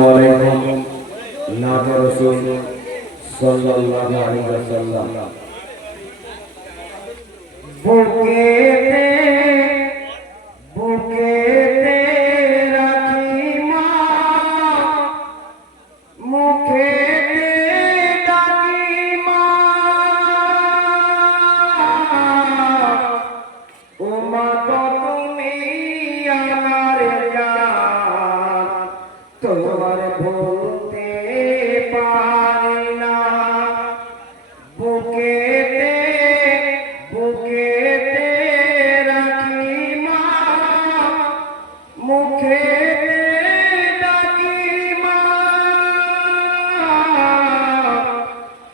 Assalamualaikum Nabi Rasul Sallallahu Alaihi Wasallam. Bukete bukete rakhi ma mukhete daki ma umma tumi amar jaan তোমার ভুলতে পারি না বুকেতে বুকেতে রাখি মা মুখেতে ডাকি মা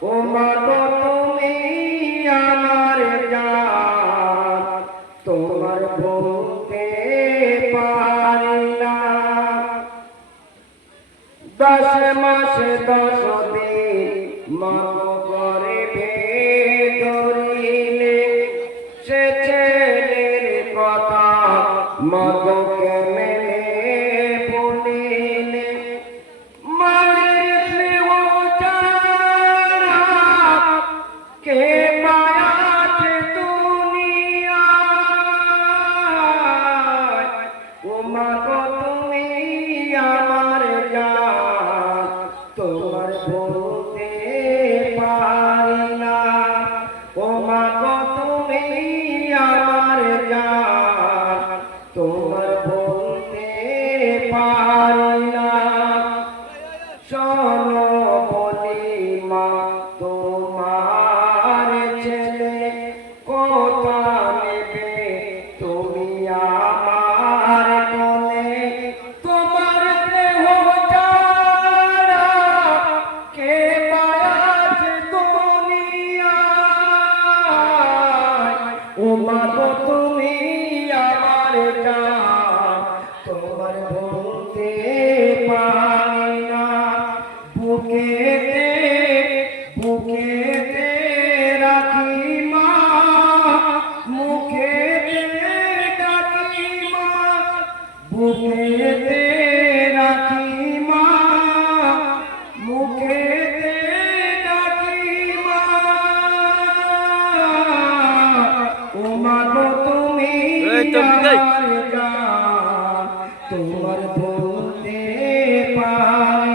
ও মা গো তুমি আমার জান তোমার ভুলতে পারি না দশ মাস 10 দিন মাগো করে ধরিলে সে ছেলের কথা মাগো কেমনে বলিলে মায়ের ও যারা কে মায়াত দুনিয়ায় ও মাগো তুমি আমার জান তোমার ভুলতে পারি না ও মা গো তুমি আমার জান তোমার ভুলতে পারি না শোনো বলি মা তোমার ছেলে কোথা নেবে তুমি আমার কোলে তোমার দেহ যারা কে মায়াত দুনিয়ায় ও মা গো তুমি আমার জান তোমার ভুলতে পারি না বুকেতে বুকেতে রাখি মা মুখেতে ডাকি মা বুকেতে রাখি মা মুখেতে ডাকি মা ও মা গো তুমি আমার জান তোমার ভুলতে পারি